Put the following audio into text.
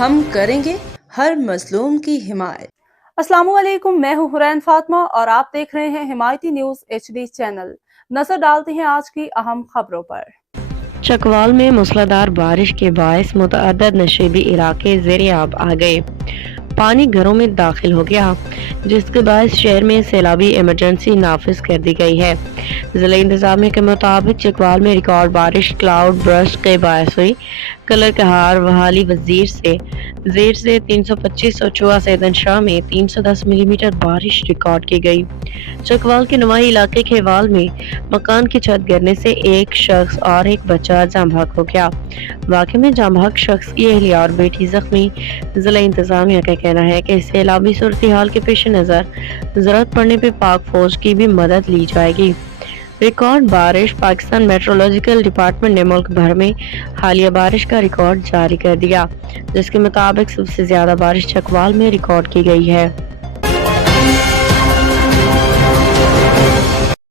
ہم کریں گے ہر مظلوم کی حمایت۔ السلام علیکم، میں ہوں حرین فاطمہ اور آپ دیکھ رہے ہیں حمایتی نیوز HD چینل۔ نظر ڈالتے ہیں آج کی اہم خبروں پر۔ چکوال میں موسلادھار بارش کے باعث متعدد نشیبی علاقے زیر آب آ گئے۔ پانی گھروں میں داخل ہو گیا، جس کے باعث شہر میں سیلابی ایمرجنسی نافذ کر دی گئی ہے۔ ضلع انتظامیہ کے مطابق چکوال میں ریکارڈ بارش کلاؤڈ برسٹ کے باعث ہوئی۔ کلر کہار وحالی وزیر سے زیر سے 325 اور چوہا سیدن شاہ میں 310 ملی میٹر بارش ریکارڈ کی گئی۔ چکوال کے نوائی علاقے کھیوال میں مکان کی چھت گرنے سے ایک شخص اور ایک بچہ جاں بحق ہو گیا۔ واقعے میں جاں بحق شخص کی اہلیہ اور بیٹی زخمی۔ ضلع انتظامیہ کا کہنا ہے کہ سیلابی صورتحال کے پیش نظر ضرورت پڑنے پہ پاک فوج کی بھی مدد لی جائے گی۔ ریکارڈ بارش پاکستان میٹرولوجیکل ڈپارٹمنٹ نے ملک بھر میں حالیہ بارش کا ریکارڈ جاری کر دیا، جس کے مطابق سب سے زیادہ بارش چکوال میں ریکارڈ کی گئی ہے۔